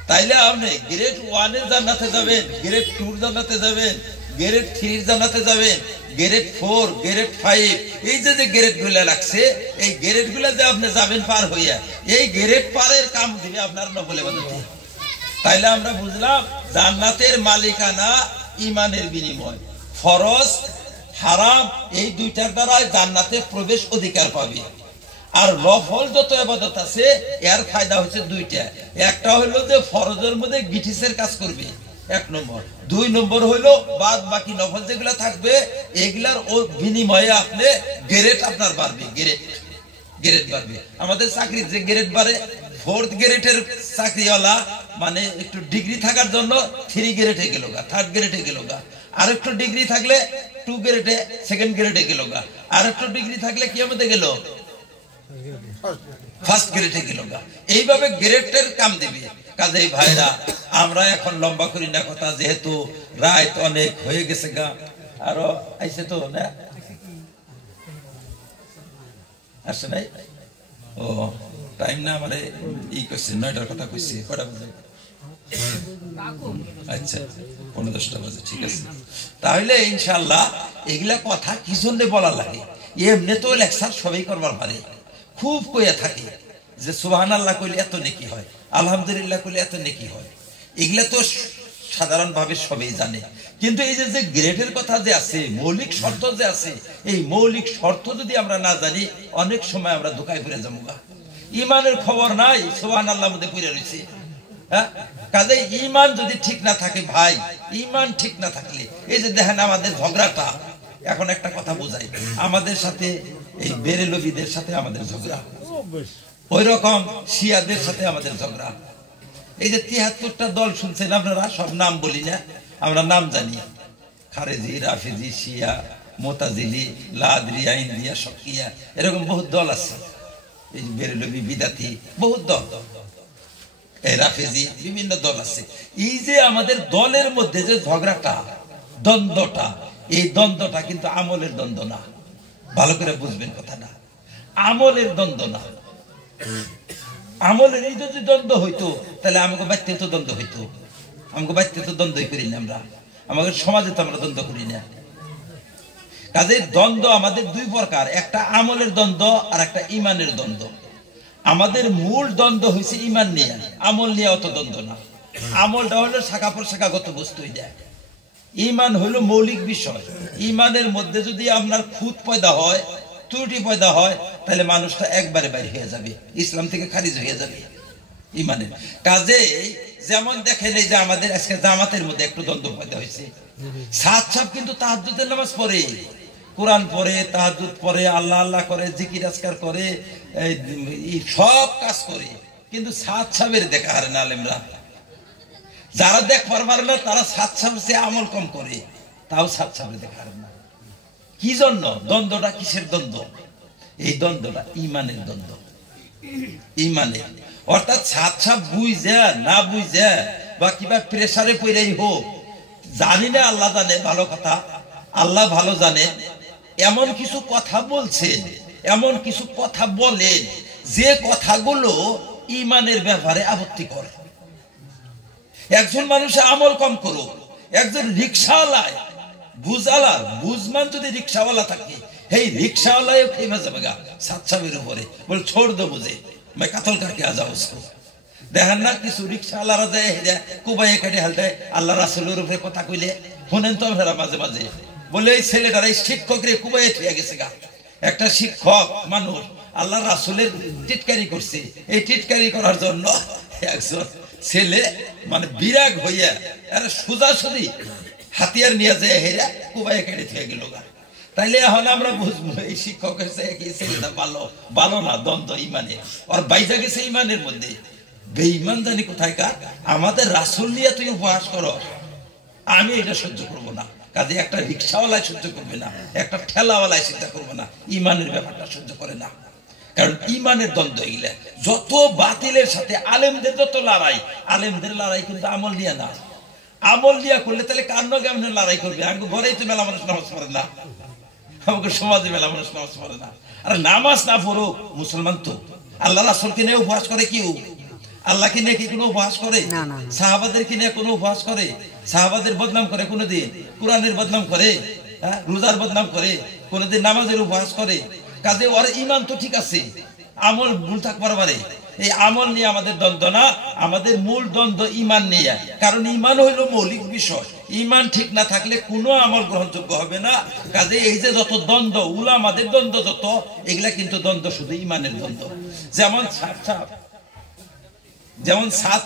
তাইলে আপনি গ্রেড 1 এর জান্নাতে যাবেন, গ্রেড 2 এর জান্নাতে যাবেন, গ্রেড 3 এর জান্নাতে যাবেন, গ্রেড 4, গ্রেড 5, এই যে গ্রেড গুলা লাগছে, এই গ্রেড গুলা যে আপনি যাবেন পার হইয়া, এই গ্রেড পারের কাম দিবে আপনার নফল ইবাদত। তাইলে আমরা বুঝলাম জান্নাতের মালিকানা ঈমানের বিনিময়। ফরজ হারাম এই দুইটার দ্বারা জান্নাতে প্রবেশ অধিকার পাবে। আর নফল যত ইবাদত আছে এর ফায়দা হচ্ছে 2টা। একটা হলো যে ফরজের মধ্যে গিটিসের কাজ করবে 1 নম্বর, 2 নম্বর হলো বাদ বাকি নফল যেগুলা থাকবে এগুলার ও বিনিময়ে আপনি গ্রেড আপনার বাড়বে, গ্রেড বাড়বে। আমাদের চাকরির যে গ্রেড বাড়ে, 4th গ্রেডের চাকরিওয়ালা মানে একটু ডিগ্রি থাকার জন্য 3 গ্রেডে গেল গা, 3rd গ্রেডে গেল গা, আর একটু ডিগ্রি থাকলে 2 গ্রেডে 2nd গ্রেডে গেল গা, আর একটু ডিগ্রি থাকলে কি মধ্যে গেল, 1st গ্রেডে গেল গা। এইভাবে গ্রেডের কাম দিবে। কাজেই ভাইরা আমরা এখন লম্বা করি না কথা, যেহেতু রাত অনেক হয়ে গেছে গা, আরো আইছে তো না, আসে নাই, ও টাইম না আমারে ই করছে, 9টার কথা কইছে, কটা বাজে, আচ্ছা 9:10 বাজে, ঠিক আছে। তাহলে ইনশাআল্লাহ এগুলা কথা কি জন্য বলা লাগে, এমনি তো লেকচার সবাই করবার পারে, খুব কইয়া থাকে যে সুবহানাল্লাহ কইলে এত নেকি হয়, আলহামদুলিল্লাহ কইলে এত নেকি হয়, এগুলা তো সাধারণভাবে সবাই জানে। কিন্তু এই যে গ্রেডের কথা যে আছে, মৌলিক শর্ত যে আছে, এই মৌলিক শর্ত যদি আমরা না জানি অনেক সময় আমরা ধোঁকায় পড়ে যাবো। ঈমানের খবর নাই, সুবহানাল্লাহর মধ্যে পড়ে রয়েছে। হ্যাঁ, কাজে ঈমান যদি ঠিক না থাকে ভাই, ঈমান ঠিক না থাকলে এই যে দেখেন আমাদের ঝগড়াটা, এখন একটা কথা বোঝাই, আমাদের সাথে এই বেরেলবিদের সাথে আমাদের ঝগড়া, ওই রকম শিয়াদের সাথে আমাদের ঝগড়া। এই যে 73টা দল শুনছেন আপনারা, সব নাম বলি না, আমরা নাম জানি, খারেজি, রাফেজি, শিয়া, মোতাজিলি, লাদরিয়া, ইন্দিয়া, শকিয়া, এরকম বহুত দল আছে। এই বেরেলবি, বিদাতি, বহুত দল, এই রাফেজি, বিভিন্ন দল আছে। এই যে আমাদের দলের মধ্যে যে ঝগড়াটা, দ্বন্দ্বটা, এই দ্বন্দ্বটা কিন্তু আমলের দ্বন্দ্ব না, ভালো করে বুঝবেন কথাটা, আমলের দ্বন্দ্ব না। আমলের এই যদি দ্বন্দ্ব হইতো তাহলে আমাকে বাড়িতে তো দ্বন্দ্ব হইতো, আমাকে বাড়িতে তো দ্বন্দ্বই করি না আমরা, আমাদের সমাজে তো আমরা দ্বন্দ্ব করি না। কাজে দ্বন্দ্ব আমাদের 2 প্রকার, একটা আমলের দ্বন্দ্ব আর একটা ঈমানের দ্বন্দ্ব। আমাদের মূল দ্বন্দ্ব হয়েছে ঈমান নিয়ে, আমল নিয়ে অত দ্বন্দ্ব না। আমলটা হলো শাখা প্রশাখাগত বস্তুই দেয়, ঈমান হলো মৌলিক বিষয়। ঈমানের মধ্যে যদি আপনার খুঁত পয়দা হয়, ত্রুটি পয়দা হয়, তাহলে মানুষটা একবারে বাইরে হয়ে যাবে, ইসলাম থেকে খারিজ হয়ে যাবে ঈমানের। কাজে যেমন দেখেন এই যে আমাদের আজকে জামাতের মধ্যে একটু দ্বন্দ্ব পয়দা হয়েছে। সাত সাহেব কিন্তু তাহাজ্জুদের নামাজ পড়ে, কোরআন পড়ে, তাহাজ্জুদ পড়ে, আল্লাহ আল্লাহ করে, জিকির আজকার করে, সব কাজ করে, কিন্তু সাত সাহেবের দেখা হারে না আলেমরা। যারা দেখবার পারে না তারা সাত সাহেব সে আমল কম করে, তাও সাত সাহেবের দেখা হারে না। কি জন্য? দ্বন্দ্বটা কিসের দ্বন্দ্ব? এই দ্বন্দ্বটা ঈমানের দ্বন্দ্ব, ঈমানের। অর্থাৎ সাত সাহেব বুঝে না বুঝে বা কিবা প্রেসারে পড়েই হোক, জানি না, আল্লাহ জানে, ভালো কথা, আল্লাহ ভালো জানে, এমন কিছু কথা বলছেন, এমন কিছু কথা বলেন যে কথাগুলো ঈমানের ব্যাপারে আপত্তিকর, একজন মানুষে আমল কম করুক, একজন রিক্সাওয়ালায় বুঝালার বুঝমান যদি রিক্সাওয়ালা থাকে, এই রিক্সাওয়ালায় খেয়ে যাবে গা সাতসাবের উপরে, বলে ছোড় দো বুঝে मैं कतल करके आ जाओ उसको। দেখেন না কিছু রিক্সাওয়ালারা যায় কুবাইয়ে কেটে হালতে আল্লাহ রাসূলের উপরে কথা কইলে শুনেন তো আপনারা মাঝে মাঝে, বলে এই ছেলেটার এই শিক্ষক রে কুবাইয়ে থিয়ে গেছে গা। একটা শিক্ষক মানুষ আল্লাহ রাসূলের টিটকারি করছে, এই টিটকারি করার জন্য একজন ছেলে মানে বিরাগ হইয়া এর সোজাসুজি হাতিয়ার নিয়ে যায় হেরা কুবাইয়ে কেটে থিয়ে গেল গা। তাইলে এখন আমরা বুঝবো এই শিক্ষকের ছেলেটা ভালো ভালো না, দ্বন্দ্ব ইমানে আর বাইজা গেছে ইমানের মধ্যে। বেঈমান জানি কোথায় কার, আমাদের রাসূল নিয়ে তুই উপহাস করো, আমি এটা সহ্য করবো না। কাজে একটা রিক্সাওয়ালায় সহ্য করবে না, একটা ঠেলাওয়ালায় চিন্তা করবে না, ইমানের ব্যাপারটা সহ্য করে না। কারণ ইমানের দ্বন্দ্ব এগুলা যত বাতিলের সাথে আলেমদের যত লড়াই, আলেমদের লড়াই কিন্তু আমল নিয়ে না। আমল নিয়ে করলে তাহলে কার নগে কেমন লড়াই করবে? আমাকে ঘরেই তো মেলা মানুষ নামাজ পড়ে না, আমাকে সমাজে মেলা মানুষ নামাজ পড়ে না। আর নামাজ না পড়ো মুসলমান তো আল্লাহ রাসূলকে নিয়ে উপহাস করে কেউ? আল্লাহকে নিয়ে কি কোনো উপহাস করে? সাহাবাদেরকে নিয়ে কোনো উপহাস করে? সাহাবাদের বদনাম করে কোনোদিন? কোরআনের বদনাম করে? রোজার বদনাম করে? কোনোদিন নামাজের উপহাস করে? কাজে ওর ইমান তো ঠিক আছে, আমল ভুল থাকবার পারে। এই আমল নিয়ে আমাদের দ্বন্দ্ব না, আমাদের মূল দ্বন্দ্ব ইমান নিয়ে। কারণ ইমান হইল মৌলিক বিষয়, ইমান ঠিক না থাকলে কোনো আমল গ্রহণযোগ্য হবে না। কাজে এই যে যত দ্বন্দ্ব, উলামাদের দ্বন্দ্ব যত, এগুলা কিন্তু দ্বন্দ্ব শুধু ইমানের দ্বন্দ্ব। যেমন সাদ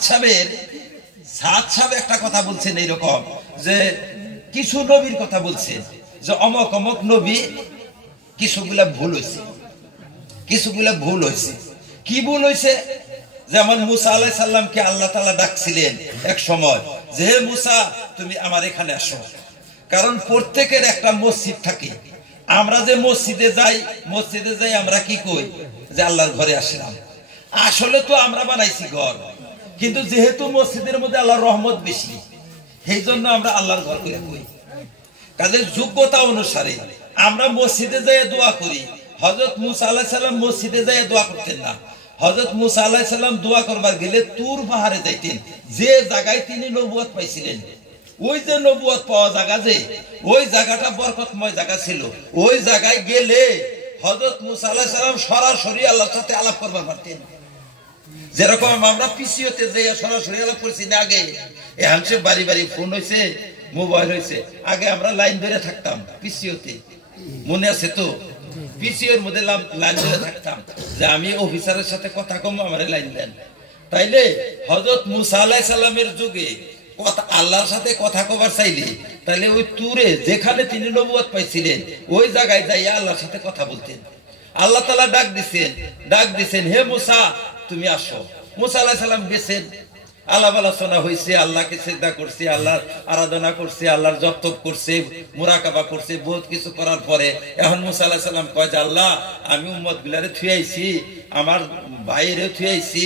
সাহেব একটা কথা বলছেন এইরকম, যে কিছু নবীর কথা বলছেন যে অমক অমক নবী কিছুগুলা ভুল হয়েছে, কিছুগুলা ভুল হয়েছে। কি ভুল হয়েছে? যেমন মুসা আলাইহিস সালামকে আল্লাহ তাআলা ডাকছিলেন এক সময় যে হে মুসা তুমি আমার এখানে আসো। কারণ প্রত্যেকের একটা মসজিদ থাকে, আমরা যে মসজিদে যাই আমরা কি কই যে আল্লাহর ঘরে আসলাম। আসলে তো আমরা বানাইছি ঘর, কিন্তু যেহেতু মসজিদের মধ্যে আল্লাহর রহমত বেশি, সেই জন্য আমরা আল্লাহর ঘর করে কই। কাজে যোগ্যতা অনুসারে আমরা মসজিদে যাই দোয়া করি। হযরত মুসা আলাইহিস সালাম মসজিদে যাই দোয়া করতেন না। হযরত মুসা আলাইহিস সালাম দোয়া করবার গেলে তুর পাহাড়ে যাইতেন, যে জায়গায় তিনি নবুয়ত পাইছিলেন। ওই যে নবুয়ত পাওয়া জায়গা, যে ওই জায়গাটা বরকতময় জায়গা ছিল, ওই জায়গায় গেলে হযরত মুসা আলাইহিস সালাম সরাসরি আল্লাহর সাথে আলাপ করবার পারতেন। যেরকম আমরা পিসিওতে যে সরাসরি আলাপ করছি না, আগে এখন সে বাড়ি বাড়ি ফোন হয়েছে, মোবাইল হয়েছে। আগে আমরা লাইন ধরে থাকতাম পিসিওতে, মনে আছে তো? পিসিওর মধ্যে লাইন ধরে থাকতাম যে আমি অফিসারের সাথে কথা কম, আমার লাইন দেন। তাইলে হযরত মুসা আলাইহিস সালামের যুগে কথা আল্লাহর সাথে কথা কবার চাইলে তাহলে ওই তুরে যেখানে তিনি নবুয়ত পাইছিলেন ওই জায়গায় যাইয়া আল্লাহর সাথে কথা বলতেন। আল্লাহ তাআলা ডাক দিছেন হে মুসা তুমি আসো। মুসা আলাইহিস সালাম গেছেন, আলাপ আলোচনা হয়েছে, আল্লাহকে সিজদা করছে, আল্লাহর আরাধনা করছে, আল্লাহর জপ করছে, মুরাকাবা করছে, বহুত কিছু করার পরে এখন মুসা আলাইহিস সালাম কয় যে আল্লাহ আমি উম্মত গুলারে থুয়াইছি, আমার ভাইরে থুয়াইছি,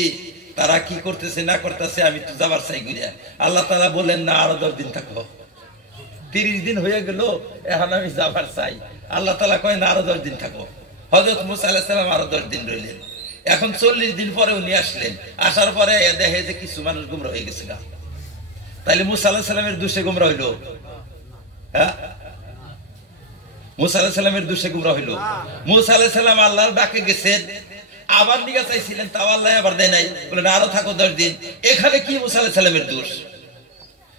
তারা কি করতেছে না করতেছে আমি তো যাবার চাই ঘুরে। আল্লাহ তাআলা বলেন না আরো 10 দিন থাকো। 30 দিন হয়ে গেল, এখন আমি যাবার চাই। আল্লাহ তাআলা কয় না আরো 10 দিন থাকো। হযরত মুসা আলাইহিস সালাম আরো 10 দিন রইলেন। এখন 40 দিন পরে উনি আসলেন, আসার পরে দেখে যে কিছু মানুষ গুমরা হয়ে গেছে গা। তাইলে মুসা আলাইহিস সালামের দোষে গুমরা হইলো? হ্যাঁ, মুসা আলাইহিস সালামের দোষে গুমরা হইলো? মুসা আলাইহিস সালাম আল্লাহর ডাকে গেছেন, আবার নিগা চাইছিলেন, তাও আল্লাহ আবার দেয় নাই, বলেন আরো থাকো 10 দিন। এখানে কি মুসা আলাইহিস সালামের দোষ?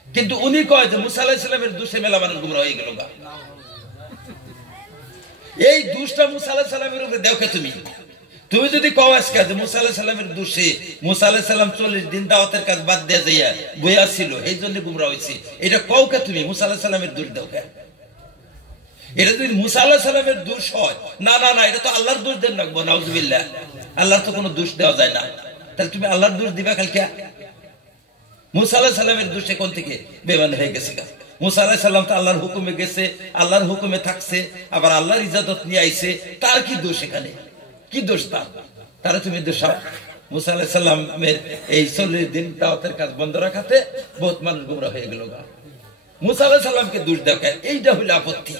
কিন্তু উনি কয় যে মুসা আলাইহিস সালামের দোষে মেলা মানুষ গুমরা হয়ে গেল গা। এই দোষটা মুসা আলাইহিস সালামের উপরে দেখো তুমি যদি কও আজকে যে মুসা আলাইহিস সালামের দোষে মুসা আলাইহিস সালাম 40 দিন দাওয়াতের কাজ বাদ দিয়ে যাইয়া বইয়া ছিল, এই জন্য গুমরা হইছে, এটা কও কে তুমি? মুসা আলাইহিস সালামের দোষ দাও কে? এটা যদি মুসা আলাইহিস সালামের দোষ হয়, না না না এটা তো আল্লাহর দোষ দেন রাখবো, নাউজুবিল্লাহ। আল্লাহর তো কোনো দোষ দেওয়া যায় না, তাহলে তুমি আল্লাহর দোষ দিবা কালকে? মুসা আলাইহিস সালামের দোষে কোন থেকে বেমান হয়ে গেছে? মুসা আলাইহিস সালাম তো আল্লাহর হুকুমে গেছে, আল্লাহর হুকুমে থাকছে, আবার আল্লাহর ইজাজত নিয়ে আইছে, তার কি দোষ? এখানে কি দোষ তারা তুমি দোষাও? মুসা আলাইহিস সালামের এই 40 দিন দাওয়াতের কাজ বন্ধ রাখাতে বহুত মানুষ গুমরা হয়ে গেল গা। মুসা আলাইহিস সালামকে দোষ দেখায়, এইটা হইল আপত্তি।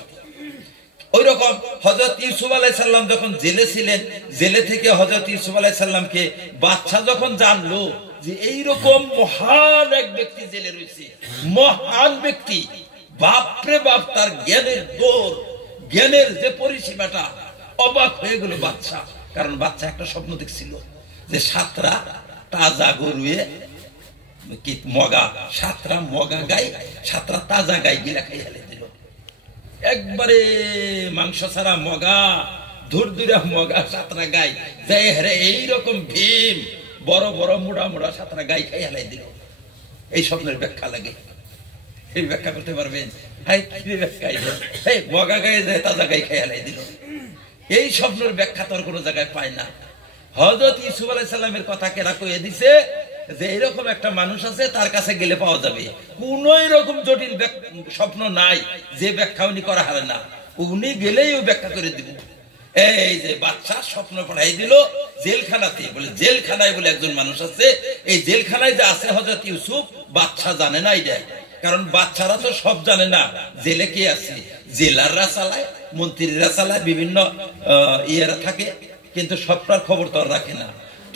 ওই রকম হযরত ইউসুফ আলাইহিস সালাম যখন জেলে ছিলেন, জেলে থেকে হযরত ইউসুফ আলাইহিস সালামকে বাদশা যখন জানলো যে এইরকম মহান এক ব্যক্তি জেলে রয়েছে, মহান ব্যক্তি, বাপরে বাপ, তার জ্ঞানের দৌড়, জ্ঞানের যে পরিসীমাটা, অবাক হয়ে গেল বাচ্চা। কারণ বাচ্চা একটা স্বপ্ন দেখছিল যে 7টা তাজা গরুয়ে কি মগা, 7টা মগা গাই, 7টা তাজা গাই গিলা খাই হেলে দিল। একবারে মাংস ছাড়া মগা, ধুরধুরা মগা 7টা গাই যাই হেরে এইরকম ভীম বড় বড় মোড়া মোড়া 7টা গাই খাই হেলাই দিল। এই স্বপ্নের ব্যাখ্যা লাগে, এই ব্যাখ্যা করতে পারবেন? মগা গায়ে যায় তাজা গাই খাই হেলাই দিল। এই স্বপ্নের ব্যাখ্যা তোর কোনো জায়গায় পায় না। হযরত ইউসুফ আলাইহিস সালামের কথা কেরা কইয়ে দিছে যে এরকম একটা মানুষ আছে, তার কাছে গেলে পাওয়া যাবে। কোন এরকম জটিল স্বপ্ন নাই যে ব্যাখ্যা উনি করা হারে না, উনি গেলেই ওই ব্যাখ্যা করে দিব। এই যে বাচ্চা স্বপ্ন পড়াই দিল জেলখানাতে, বলে জেলখানায় বলে একজন মানুষ আছে, এই জেলখানায় যে আছে হযরত ইউসুফ, বাচ্চা জানে না এটা। কারণ বাচ্চারা তো সব জানে না জেলে কে আছে, জেলাররা চালায়, মন্ত্রীরা চালায়, বিভিন্ন ইয়েরা থাকে, কিন্তু সবটার খবর তো আর রাখে না।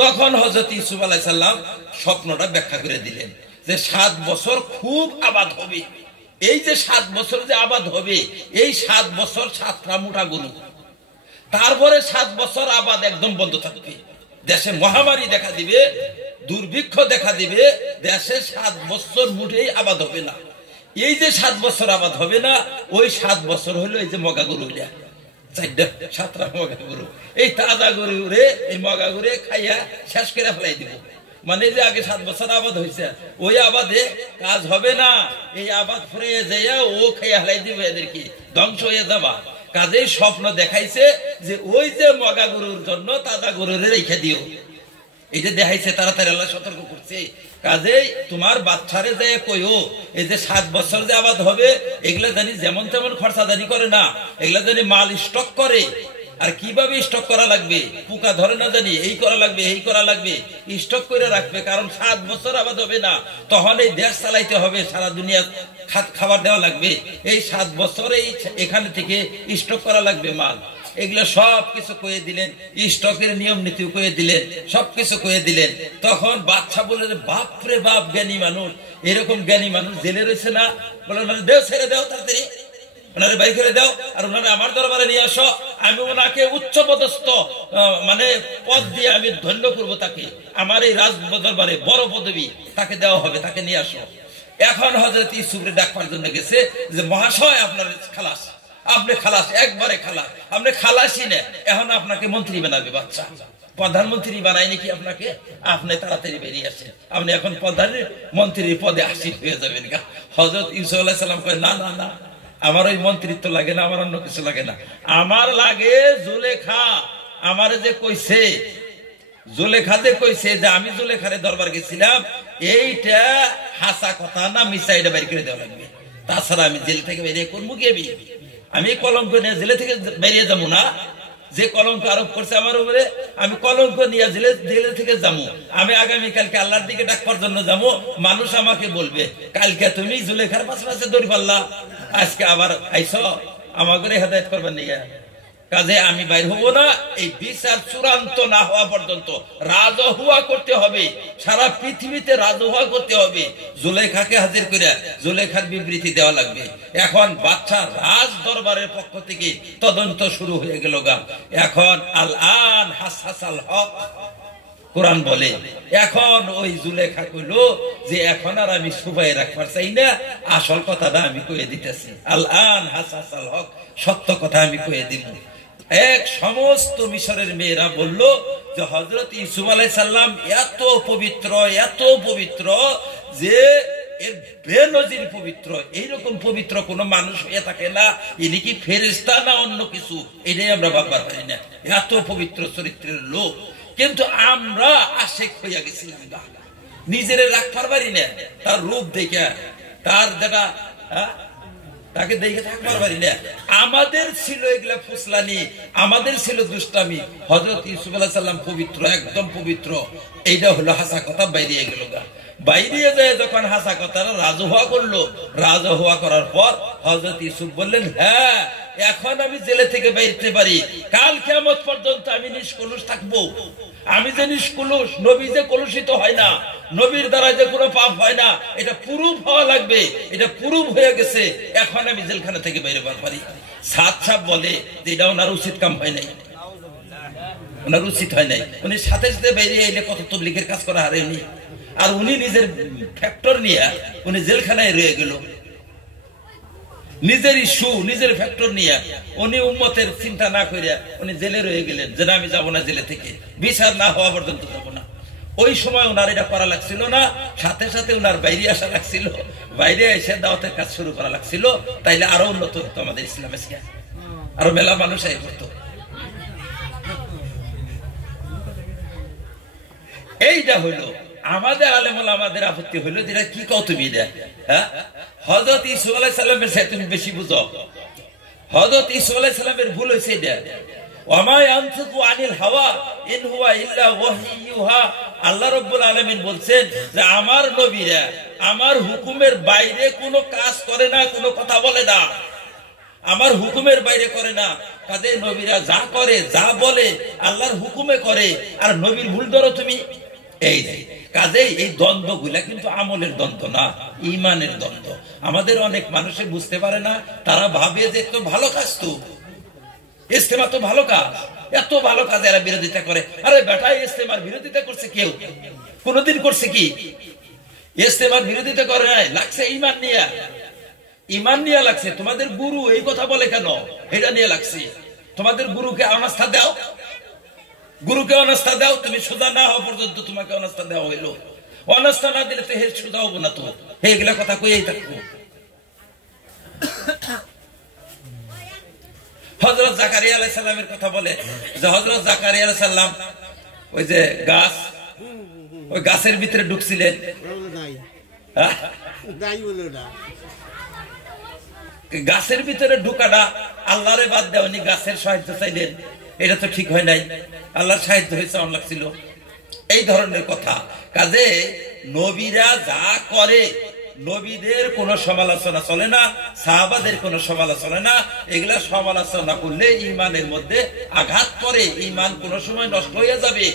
তখন হযরত ইউসুফ আলাইহিস সালাম স্বপ্নটা ব্যাখ্যা করে দিলেন যে 7 বছর খুব আবাদ হবে। এই যে 7 বছর যে আবাদ হবে, এই 7 বছর 7টা মোটা গরু, তারপরে 7 বছর আবাদ একদম বন্ধ থাকবে, দেশে মহামারী দেখা দিবে, দুর্ভিক্ষ দেখা দিবে, দেশে 7 বছর মুঠেই আবাদ হবে না। এই যে 7 বছর আবাদ হবে না, ওই 7 বছর হলো এই যে মগা গরু, 7টা মগা গরু, এই তাজা গরু রে, এই মগা গরু খাইয়া শেষ করে ফেলাই দিব। মানে যে আগে 7 বছর আবাদ হয়েছে, ওই আবাদে কাজ হবে না, এই আবাদ ফুরে যাইয়া ও খাইয়া ফেলাই দিব, এদেরকে ধ্বংস হয়ে যাবা। কাজেই স্বপ্ন দেখাইছে যে ওই যে মগা গরুর জন্য তাজা গরুরে রেখে দিও, এটা দেখাইছে। তাড়াতাড়ি আল্লাহ সতর্ক করছে। কাজেই তোমার বাচ্চারে যে কইও এই যে 7 বছর যে আবাদ হবে, এগুলা জানি যেমন তেমন খরচা জানি করে না, এগুলা জানি মাল স্টক করে। আর কিভাবে স্টক করা লাগবে, পোকা ধরে না জানি, এই করা লাগবে, এই করা লাগবে, স্টক করে রাখবে। কারণ 7 বছর আবাদ হবে না, তখন এই দেশ চালাইতে হবে, সারা দুনিয়া খাবার দেওয়া লাগবে। এই 7 বছর এখানে থেকে স্টক করা লাগবে মাল। এগুলো সবকিছু কয়ে দিলেন, স্টকের নিয়ম নীতি কয়ে দিলেন, সবকিছু কয়ে দিলেন। তখন বাচ্চা বলে, বাপরে বাপ, জ্ঞানী মানুষ, এরকম জ্ঞানী মানুষ জেলে রয়েছে না? বলে দেও, ছেড়ে দেও, তাড়াতাড়ি ওনারে বাই করে দাও, আর ওনারে আমার দরবারে নিয়ে আসো, আমি ওনাকে উচ্চ পদস্থ মানে পদ দিয়ে আমি ধন্য করবো তাকে, আমার এই রাজ দরবারে বড় পদবী তাকে দেওয়া হবে, তাকে নিয়ে আসো। এখন হযরত ইউসুফরে ডাকবার জন্য গেছে যে মহাশয় আপনার খালাস, আপনি খালাস, একবারে খালাস, আপনি খালাসই না, এখন আপনাকে মন্ত্রী বানাবে বাচ্চা, প্রধানমন্ত্রী বানায় নাকি আপনাকে, আপনি তাড়াতাড়ি বেরিয়ে আসেন, আপনি এখন প্রধানমন্ত্রীর পদে আসীন হয়ে যাবেন। হযরত ইউসুফ আলাইহিস সালাম কয়, না না না, আমার ওই মন্ত্রিত্ব লাগে না, আমার অন্য কিছু লাগে না, আমার লাগে জুলেখা। আমার যে কইছে, জুলেখা যে কইছে যে আমি জুলেখারে দরবার গেছিলাম, এইটা হাসা কথা না মিছা, এটা বের করে দেওয়া লাগবে। তাছাড়া আমি জেল থেকে বেরিয়ে করবো গেবি, আমি কলঙ্ক নিয়ে জেলে থেকে বেরিয়ে যাবো না। যে কলঙ্ক আরোপ করছে আমার উপরে, আমি কলঙ্ক নিয়ে জেলে থেকে যাবো। আমি আগামীকালকে আল্লাহর দিকে ডাকবার জন্য যাবো, মানুষ আমাকে বলবে কালকে তুমি জুলেখার পাশে দৌড় পাল্লা, আজকে আবার আইসো আমাকে হেদায়েত করবেন নিয়ে। কাজে আমি বাইর হবো না, এই বিচার চূড়ান্ত না হওয়া পর্যন্ত রাজহুয়া করতে হবে, সারা পৃথিবীতে রাজহুয়া করতে হবে। জুলেখাকে হাজির করে জুলেখার বিবৃতি দেওয়া লাগবে। এখন বাচ্চা রাজ দরবারের পক্ষ থেকে তদন্ত শুরু হয়ে গেল গা। এখন আল আন হাসাসাল হক, কোরআন বলে। এখন ওই জুলেখা কইলো যে এখন আর আমি সুবাই রাখবার চাই না, আসল কথাটা আমি কয়ে দিতেছি। আল আন হাসাসাল হক, সত্য কথা আমি কয়ে দিব। এক সমস্ত মিশরের মেয়েরা বলল যে হযরত ইউসুফ আলাইহিস সালাম এত পবিত্র, এত পবিত্র যে এর বেনজির পবিত্র, এইরকম পবিত্র কোন মানুষ হয়ে থাকে না। ইনি কি ফেরেশতা না অন্য কিছু, এটাই আমরা ভাববার পারি না। এত পবিত্র চরিত্রের লোক, কিন্তু আমরা আশেক হইয়া গেছিলাম, নিজের রাখবার পারি না। তার রূপ দেখে, তার যেটা তাকে দেখে থাকবার পারি না। আমাদের ছিল এগুলা ফুসলানি, আমাদের ছিল দুষ্টামি। হযরত ইউসুফ আলাইহিস সালাম পবিত্র, একদম পবিত্র। এইটা হলো হাসা কথা, বাইরে গেল গা। বাইরে যায় যখন হাসা কথা রাজহুয়া করলো, রাজহুয়া করার পর হযরত ইউসুফ বললেন, হ্যাঁ এখন আমি জেলে থেকে বেরোতে পারি, কাল কিয়ামত পর্যন্ত আমি নিষ্কলুষ থাকবো। আমি যে নিষ্কলুষ, নবী যে কলুষিত হয় না, নবীর দ্বারা যে কোনো পাপ হয় না, এটা প্রুফ হওয়া লাগবে। এটা প্রুফ হয়ে গেছে, এখন আমি জেলখানা থেকে বেরোবার পারি। সাত সাপ বলে যে এটা ওনার উচিত কাম হয় নাই, ওনার উচিত হয় নাই। উনি সাথে সাথে বেরিয়ে এলে কত তবলিগের কাজ করা হারেনি। আর উনি নিজের ফ্যাক্টর নিয়ে উনি জেলখানায় রয়ে গেল, নিজের ইস্যু নিজের ফ্যাক্টর নিয়ে উনি উম্মতের চিন্তা না করে উনি জেলে রয়ে গেলেন যে আমি যাবো না জেলে থেকে, বিচার না হওয়া পর্যন্ত যাবো না। ওই সময় ওনার এটা করা লাগছিল না, সাথে সাথে ওনার বাইরে আসা লাগছিল, বাইরে এসে দাওয়াতের কাজ শুরু করা লাগছিল। তাইলে আরো উন্নত হতো আমাদের ইসলামে, আরো মেলা মানুষ এই করতো। এইটা হইলো আমাদের আলেমুল, আমাদের আপত্তি হইলো যেটা কি কও তুমি এটা, হ্যাঁ? হযরত ইসু আলাইহিস সালামের সাথে তুমি বেশি বুঝো। হযরত ইসু আলাইহিস সালামের ভুল হইছে এটা, ওয়ামা ইয়ানতিকু আনিল হাওয়া ইন হুয়া ইল্লা ওয়াহইয়ুহা। আল্লাহ রাব্বুল আলামিন বলছেন যে আমার নবীরা আমার হুকুমের বাইরে কোনো কাজ করে না, কোনো কথা বলে না, আমার হুকুমের বাইরে করে না। কাজে নবীরা যা করে যা বলে আল্লাহর হুকুমে করে। আর নবীর ভুল ধরো তুমি, এই কাজেই এই দ্বন্দ্ব গুলা কিন্তু আমলের দ্বন্দ্ব না, ইমানের দ্বন্দ্ব। আমাদের অনেক মানুষে বুঝতে পারে না, তারা ভাবে যে তো ভালো কাজ, তো ইস্তেমা তো ভালো কাজ, এত ভালো কাজ এরা বিরোধিতা করে। আরে বেটা, ইস্তেমার বিরোধিতা করছে কেউ? কোনদিন করছে কি? ইস্তেমার বিরোধিতা করে নাই, লাগছে ইমান নিয়ে, ইমান নিয়ে লাগছে। তোমাদের গুরু এই কথা বলে কেন, এটা নিয়ে লাগছে। তোমাদের গুরুকে অনাস্থা দাও, গুরুকে অনাস্থা দাও, তুমি সোজা না হওয়া পর্যন্ত তোমাকে অনাস্থা দেওয়া হইলো। অনাস্থা না দিলে তো হে সোজা হবো না, তো হে এগুলা কথা কইই থাকবো। হযরত জাকারিয়া আলাইহিস সালামের কথা বলে যে হযরত জাকারিয়া আলাইহিস সালাম ওই যে গাছ, ওই গাছের ভিতরে ঢুকছিলেন, গাছের ভিতরে ঢুকাটা আল্লাহরে বাদ দেওয়ানি, গাছের সাহায্য চাইলেন, এটা তো ঠিক হয় নাই। আল্লাহর সাহায্য হয়েছে অন লাগছিল, এই ধরনের কথা। কাজে নবীরা যা করে, নবীদের কোনো সমালোচনা চলে না, সাহাবাদের কোনো সমালোচনা না। এগুলা সমালোচনা করলে ইমানের মধ্যে আঘাত পড়ে, ইমান কোনো সময় নষ্ট হয়ে যাবে,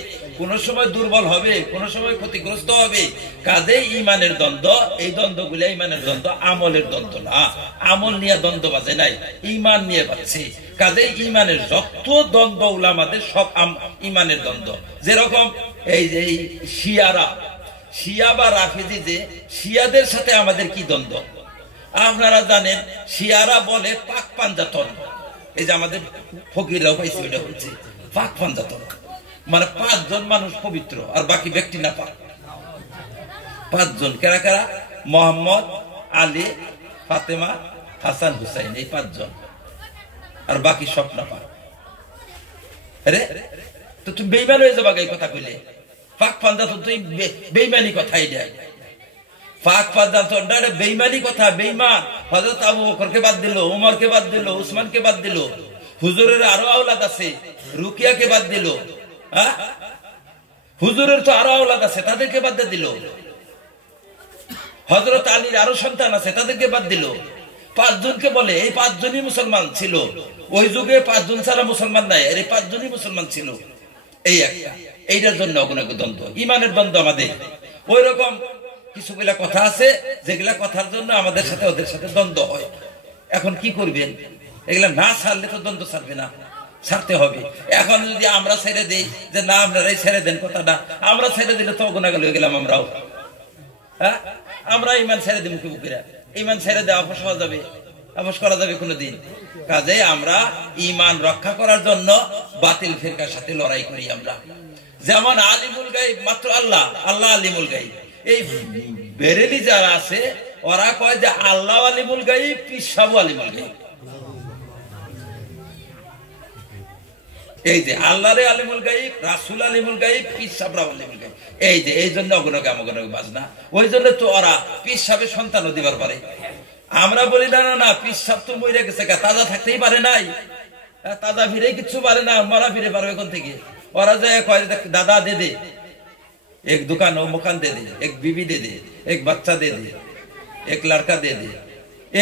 কোনো সময় দুর্বল হবে, কোনো সময় ক্ষতিগ্রস্ত হবে। কাজে ইমানের দ্বন্দ্ব, এই দ্বন্দ্বগুলো ইমানের দ্বন্দ্ব, আমলের দ্বন্দ্ব না। আমল নিয়ে দ্বন্দ্ব বাজে নাই, ইমান নিয়ে বাজছে। কাজে ইমানের যত দ্বন্দ্ব উলামাদের সব ইমানের দ্বন্দ্ব। যেরকম এই যে শিয়ারা, শিয়া বা রাফিজি, যে শিয়াদের সাথে আমাদের কি দ্বন্দ্ব আপনারা জানেন। শিয়ারা বলে পাক পাঞ্জাতন, এই যে আমাদের ফকিররাও পাইছে, ওইটা হচ্ছে পাক পাঞ্জাতন, মানে 5 জন মানুষ পবিত্র আর বাকি ব্যক্তি না পাক। 5 জন কারা কারা? মোহাম্মদ, আলী, ফাতেমা, হাসান, হুসাইন, এই 5 জন, আর বাকি সব না পাক। আরে তো তুমি বেঈমান হয়ে যাবা এই কথা কইলে। পাক পাঞ্জাতন তো বেঈমানি কথাই দেয়, পাক পাঞ্জাতন বেঈমানি কথা, বেঈমান। হযরত আবু বকরকে বাদ দিল, উমরকে বাদ দিল, উসমানকে বাদ দিল, হুজুরের আরো আওলাদ আছে, রুকিয়াকে বাদ দিল, হ্যাঁ হুজুরের তো আরো আওলাদ আছে, তাদেরকে বাদ দিল। হযরত আলীর আরো সন্তান আছে, তাদেরকে বাদ দিল। 5 জনকে বলে এই 5 জনই মুসলমান ছিল। ওই যুগে 5 জন ছাড়া মুসলমান নাই, এই 5 জনই মুসলমান ছিল। এই একটা, এইটার জন্য অগুণাগ দ্বন্দ্ব, ইমানের দ্বন্দ্ব আমাদের। ওই রকম কিছুগুলা কথা আছে যেগুলা কথার জন্য আমাদের সাথে ওদের সাথে দ্বন্দ্ব হয়। এখন কি করবেন? এগুলা না ছাড়লে তো দ্বন্দ্ব ছাড়বে না, ছাড়তে হবে। এখন যদি আমরা ছেড়ে দিই যে না আপনারাই ছেড়ে দেন কথাটা, আমরা ছেড়ে দিলে তো অগুণাগ হয়ে গেলাম আমরাও। হ্যাঁ, আমরা ইমান ছেড়ে দিই মুখে মুখেরা, ইমান ছেড়ে দেওয়া আপোষ হওয়া যাবে? আপোষ করা যাবে কোনোদিন? কাজে আমরা ইমান রক্ষা করার জন্য বাতিল ফিরকার সাথে লড়াই করি আমরা। যেমন আলিমুল গায়ব মাত্র আল্লাহ, আল্লাহ আলিমুল গায়ব। এই বেরেলি যারা আছে ওরা কয় যে আল্লাহ আলিমুল গায়ব, পীর সাহেব আলিমুল গায়ব। এই যে আল্লাহরে আলিমুল গায়ব, রাসূল আলিমুল গায়ব, পীর সাহেব আলিমুল গায়ব। এই যে এই জন্য অগণকে আমগণকে বাজনা। ওই জন্য তো ওরা পীর সাহেবের সন্তানও দিবার পারে। আমরা বলি না না না, পীর সাহেব তো মরে গেছে, তাজা থাকতেই পারে নাই, তাজা ফিরে কিচ্ছু পারে না, মরা ফিরে পারবে এখন থেকে। ওরা যায় কয় দাদা দে দে, এক दुकान ও मकान दे दे, एक बीवी दे दे, एक बच्चा दे दे, एक लड़का दे दे।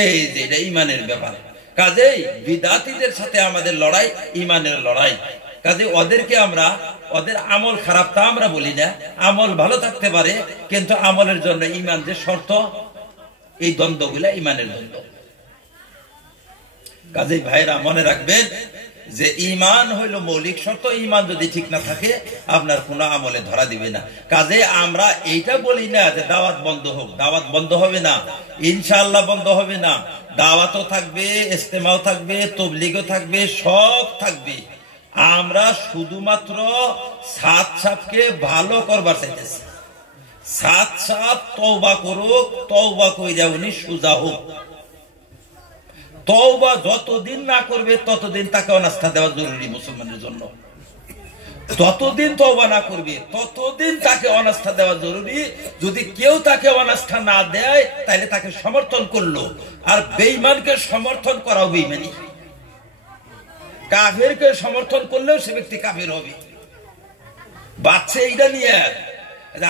এই যে এটা ইমানের ব্যাপার। কাজেই বিদাতীদের সাথে আমাদের লড়াই ইমানের লড়াই। কাজে ওদেরকে আমরা, ওদের আমল খারাপ তা আমরা বলি না, আমল ভালো থাকতে পারে, কিন্তু আমলের জন্য ইমান যে শর্ত, এই দ্বন্দ্বগুলা ইমানের দ্বন্দ্ব। কাজেই ভাইরা মনে রাখবেন যে ইমান হইল মৌলিক শর্ত। ইমান যদি ঠিক না থাকে আপনার কোনো আমলে ধরা দিবে না। কাজে আমরা এইটা বলি না যে দাওয়াত বন্ধ হোক, দাওয়াত বন্ধ হবে না, ইনশাআল্লাহ বন্ধ হবে না। দাওয়াতও থাকবে, ইজতেমাও থাকবে, তাবলীগও থাকবে, সব থাকবে। আমরা শুধুমাত্র সাত সাপকে ভালো করবার চাইতেছি। সাত সাপ তওবা করুক, তওবা কইরা উনি সুজা হোক। তওবা যতদিন না করবে ততদিন তাকে অনাস্থা দেওয়া জরুরি মুসলমানের জন্য। যতদিন তওবা না করবে ততদিন তাকে অনাস্থা দেওয়া জরুরি। যদি কেউ তাকে অনাস্থা না দেয় তাহলে তাকে সমর্থন করলো, আর বেঈমানকে সমর্থন করাও বেঈমানি। কাফেরকে সমর্থন করলেও সে ব্যক্তি কাফের হবে। বাচ্চা এইটা নিয়ে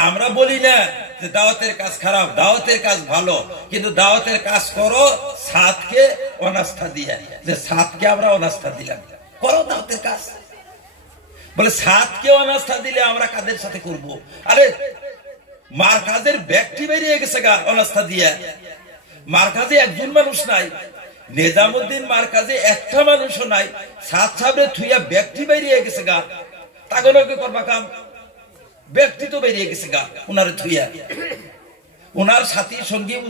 আমরা বলি না যে দাওয়াতের কাজ খারাপ, দাওয়াতের কাজ ভালো, কিন্তু দাওয়াতের কাজ করো সাতকে অনাস্থা দিয়ে, যে সাতকে আমরা অনাস্থা দিলাম, করো দাওয়াতের কাজ। বলে সাতকে অনাস্থা দিলে আমরা কাদের সাথে করব? আরে মার্কাজের ব্যক্তি বেরিয়ে গেছে গা অনাস্থা দিয়ে। মার্কাজে একজন মানুষ নাই, নিজামুদ্দিন মার্কাজে একটা মানুষও নাই, সাত সাহেবের থুইয়া ব্যক্তি বেরিয়ে গেছে গা, তাকে করবা কাম। ব্যক্তি তো বেরিয়ে গেছে গা উনার থুইয়া, উনার সাথী সঙ্গী